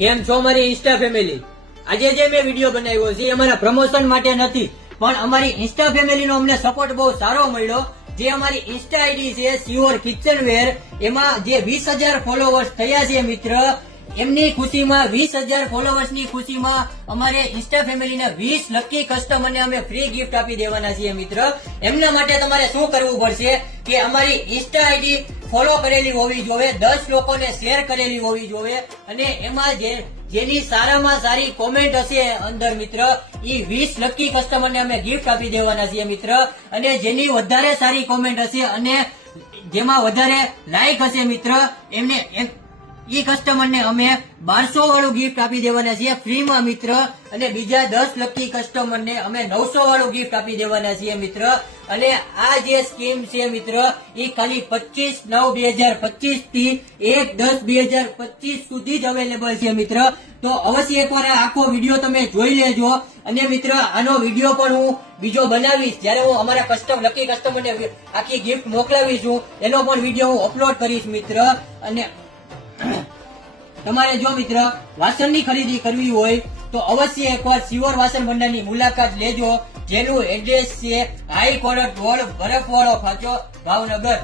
કેમ છો મારી ઇન્સ્ટા ફેમિલી? આજે જે મેં વિડીયો બનાવ્યો છે એ અમારા પ્રમોશન માટે નથી, પણ અમારી ઇન્સ્ટા ફેમિલીનો અમને સપોર્ટ બહુ સારો મળ્યો. જે અમારી ઇન્સ્ટા આઈડી છે શ્યોર કિચનવેર, એમાં જે 20,000 ફોલોવર્સ થયા છે મિત્ર, એમની ખુશીમાં 20,000 ફોલોવર્સની ખુશીમાં અમારે ઇન્સ્ટા ફેમિલીના 20 લકી કસ્ટમરને અમે ફ્રી ગિફ્ટ આપી દેવાના છીએ મિત્ર. એમના માટે તમારે શું કરવું પડશે કે અમારી ઇન્સ્ટા આઈડી ફોલો કરેલી હોવી જોઈએ, 10 લોકોને શેર કરેલી હોવી જોઈએ, અને એમાં જેની સારામાં સારી કોમેન્ટ હશે અંદર મિત્ર, એ 20 લકી કસ્ટમરને અમે ગિફ્ટ આપી દેવાના છીએ મિત્ર. અને જેની વધારે સારી કોમેન્ટ હશે અને જેમાં વધારે લાઈક હશે મિત્ર, એમને ઈ કસ્ટમરને અમે 1200 વાળું ગિફ્ટ આપી દેવાના છીએ ફ્રીમાં મિત્ર. અને બીજા 10 લકી કસ્ટમરને અમે 900 વાળું ગિફ્ટ આપી દેવાના છીએ મિત્ર. અને આ જે સ્કીમ છે મિત્ર, એ ખાલી 25/9/2025 થી 1/10/2025 સુધી જ અવેલેબલ છે મિત્ર. તો અવશ્ય એકવાર આખો વિડીયો તમે જોઈ લેજો. અને મિત્ર, આનો વિડીયો પણ હું બીજો બનાવીશ, જયારે હું અમારા લકી કસ્ટમરને આખી ગિફ્ટ મોકલાવીશું, એનો પણ વિડીયો હું અપલોડ કરીશ મિત્ર. અને તમારે જો મિત્ર વાસણની ખરીદી કરવી હોય તો અવશ્ય એકવાર શ્યોર વાસણ ભંડારની મુલાકાત લેજો, જેનું એડ્રેસ છે હાઈ કોર્ટ રોડ, બરફવાળો ખાંચો, ભાવનગર.